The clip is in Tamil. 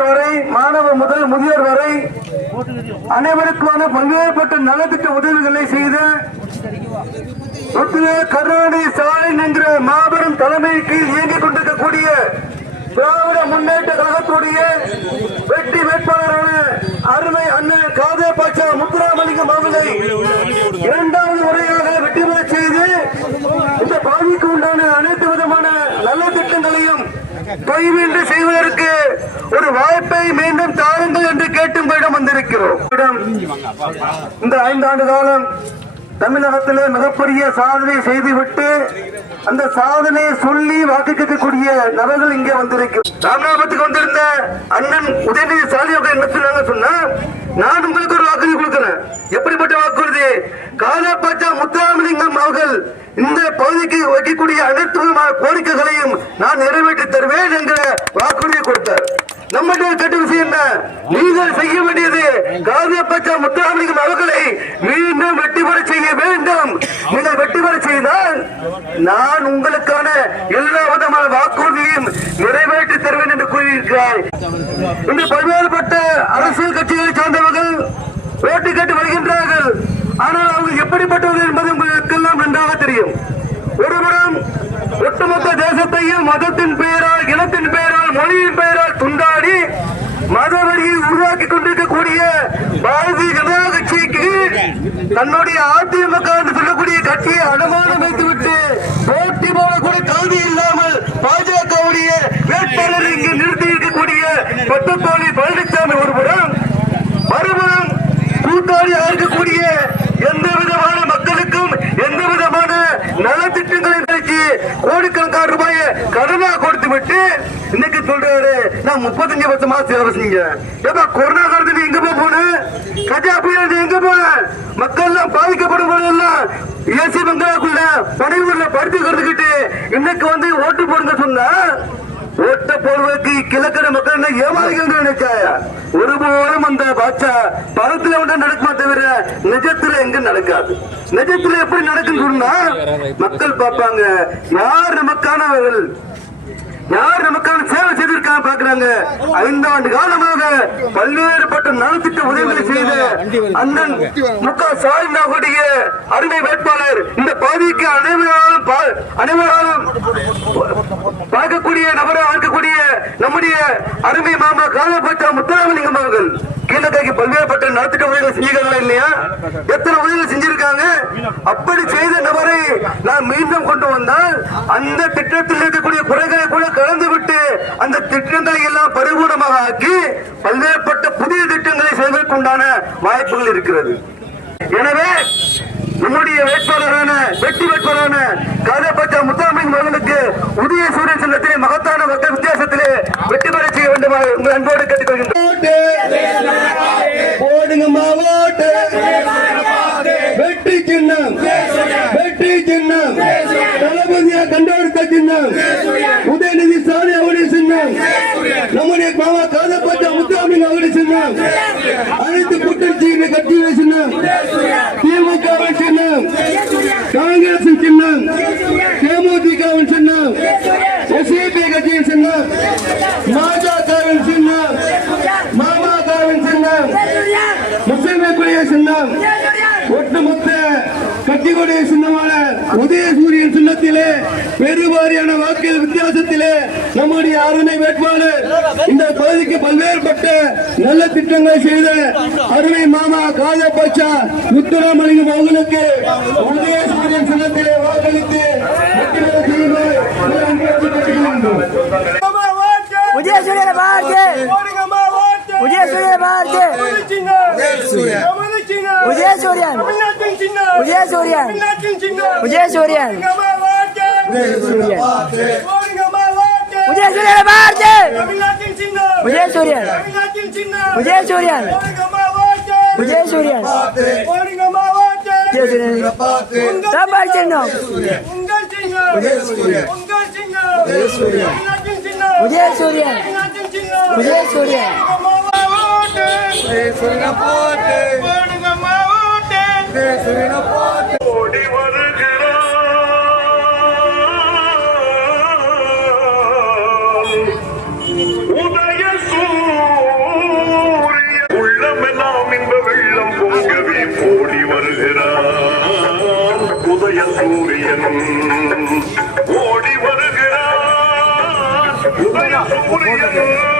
இளைஞர் வரை மாணவ முதல் முதியோர் வரை அனைவருக்கான பல்வேறுபட்ட நலத்திட்ட உதவிகளை செய்த கருணாநிதி ஸ்டாலின் என்கிற மாபெரும் தலைமையின் கீழ் இயங்கிக் கொண்டிருக்கக்கூடிய திராவிட முன்னேற்ற கழகத்துடைய வெற்றி வேட்பாளரான அருமை அண்ணன் காதே பாட்சா முத்துராமலிங்கம் அவர்களை இரண்டாவது முறையாக வெற்றி பெற செய்து இந்த பாதிக்கு உண்டான அனைத்து விதமான நல்ல திட்டங்களையும் தொய்வின்றி செய்வதற்கு ஒரு வாய்ப்பை மீண்டும் தாருங்கள் என்று கேட்டு உங்களிடம் வந்திருக்கிறோம். இந்த 5 ஆண்டு காலம் தமிழகத்திலே மிகப்பெரிய சாதனை செய்துவிட்டு அந்த சாதனையை சொல்லி வாக்கு கேட்கக்கூடிய நபர்கள் இங்கே வந்திருக்கும். ராமநாதத்துக்கு வந்திருந்த அண்ணன் உதயநிதி ஸ்டாலின் அவர்கள் என்ன சொன்னாங்க சொன்னா, நான் உங்களுக்கு ஒரு வாக்குறுதி கொடுக்கிறேன். எப்படிப்பட்ட வாக்குறுதி? காதே பாட்சா முத்துராமலிங்கம் அவர்கள் இந்த பகுதிக்கு வைக்கக்கூடிய அனைத்து கோரிக்கைகளையும் நான் நிறைவேற்றி தருவேன் என்ற வாக்குறுதியை கொடுத்தார். நம்முடைய கட்டு விஷயம் என்ன? நீங்கள் செய்ய வேண்டியது காதே பாட்சா முத்துராமலிங்கம் அவர்களை மீண்டும் வெற்றி பெற செய்ய வேண்டும். நீங்கள் வெற்றி பெற செய்தால் நான் உங்களுக்கான எல்லா விதமான வாக்குறுதியையும் நிறைவேற்றி தருவேன் என்று கூறியிருக்கிறார். இன்று பல்வேறுபட்ட அரசியல் கட்சிகளை சார்ந்தவர்கள் ஓட்டு கேட்டு வருகின்றார்கள். ஆனால் அவங்க எப்படிப்பட்டவர்கள் என்பது உங்களுக்கு எல்லாம் நன்றாக தெரியும். ஒருபுறம் ஒட்டுமொத்த தேசத்தையும் மதத்தின் பெயரால், இனத்தின் பெயரால், மொழியின் பெயரால் துண்டாடி மதவெறியை உருவாக்கி கொண்டிருக்கக்கூடிய பாரதிய ஜனதா கட்சிக்கு தன்னுடைய அதிமுக என்று சொல்லக்கூடிய கட்சியை அடமானம் வைத்துவிட்டு போட்டி போடக்கூடிய தகுதி இல்லாமல் பாஜகவுடைய வேட்பாளர் இங்கு நிறுத்தி இருக்கக்கூடிய பட்டத்தோழி பழனிசாமி ஒருபுறம், மறுபுறம் கூட்டாளியாக இருக்கக்கூடிய எந்த விதமான மக்களுக்கும் எந்த விதமான நலத்திட்டங்களை கோடிக்கணக்கான ரூபாயை கடனாக கொடுத்து விட்டு இன்னைக்கு சொல்றாரு நான் 35 வருஷமா சேவை செஞ்சீங்க. கொரோனா காலத்துல எங்க போன, கஜா புயல் எங்க போன, மக்கள் எல்லாம் பாதிக்கப்படும் போதெல்லாம் ஏசி பங்களாக்குள்ள படைவுள்ள படுத்து கருதுகிட்டு இன்னைக்கு வந்து ஓட்டு போடுங்க சொன்னா, ஓட்ட போடுவதற்கு கிழக்கிற மக்கள் ஏமாளிகள் நினைச்சாயா? ஒருபோதும் அந்த பாட்சா படத்துல ஒன்று நடக்குமா தவிர நிஜத்துல எங்க நடக்காது. நிஜத்துல எப்படி நடக்குன்னு சொன்னா மக்கள் பார்ப்பாங்க, யார் நமக்கானவர்கள், யார் நமக்கான சேவை செய்திருக்காங்க பாக்குறாங்க. 5 ஆண்டு காலமாக பல்வேறுபட்ட நலத்திட்ட உதவிகளை செய்த அண்ணன் முக ஸ்டாலின் அவருடைய அருமை வேட்பாளர் இந்த பகுதிக்கு அனைவராலும் பார்க்கக்கூடிய நபராக இருக்கக்கூடிய நம்முடைய அருமை மாமா காதே பாட்சா முத்துராமலிங்கம் அவர்கள் கீழக்கைக்கு பல்வேறுபட்ட நலத்திட்ட உதவிகளை செஞ்சிருக்காங்களா இல்லையா? எத்தனை உதவிகள் செஞ்சிருக்காங்க? அப்படி செய்த நபரை நான் மீண்டும் கொண்டு வந்தால் அந்த திட்டத்தில் இருக்கக்கூடிய குறைகளை கூட கலந்து விட்டு அந்த திட்டங்களை எல்லாம் பரிபூர்ணமாக ஆக்கி பல்வேறுபட்ட புதிய திட்டங்களை செய்வதற்குண்டான வாய்ப்புகள் இருக்கிறது. எனவே நம்முடைய வேட்பாளரான வெற்றி வேட்பாளரான காதே பாட்சா முத்துராமலிங்கம் அவர்களுக்கு உதய சூரியன் சின்னத்திலே மகத்தான மக்கள் வித்தியாசத்திலே வெற்றி பெற செய்ய வேண்டும் உங்கள் அன்போடு கேட்டுக்கொள்கின்றோம். வெற்றி சின்னம், வெற்றி சின்னம், தளபதியா கண்டெடுத்த சின்னம், உதயநிதி ஸ்டாலின் அவருடைய சின்னம், நம்முடைய மாமா காதே பாட்சா முத்துராமலிங்கம் அவருடைய சின்னம், அனைத்து கூட்டணி கட்சிகளின் சின்னம், திமுகவின் சின்னம், காங்கிரசின் சின்னம், தேமுதிகவின் சின்னம், எஸ்ஏபி கட்சியின் சின்னம், பாஜகவின் சின்னம், மாமாவின் சின்னம், முஸ்லிம் சின்னம், ஒட்டுமொத்த கட்சிகளுடைய சின்னமான உதயசூரியன் சின்னத்திலே பெருவாரியான வாக்கு வித்தியாசத்திலே நம்முடைய அருமை வேட்பாளர் இந்த பகுதிக்கு பல்வேறுபட்ட நல்ல திட்டங்களை செய்த அருமை மாமா காதே பாட்சா முத்துராமலிங்கம் அவர்களுக்கு உதயசூரியன் சின்னத்திலே வாக்களித்து உதயசூரியன் பாரதி, உதயசூரியன் பாரதி, உதயசூரியன், உதயசூரியன், உதயசூரியன், உதயசூரியன் பாரதி, உதயசூரியன், உதயசூரியன், உதயசூரியன், உதய ஓடி வருகிறார் உதய சூரியன்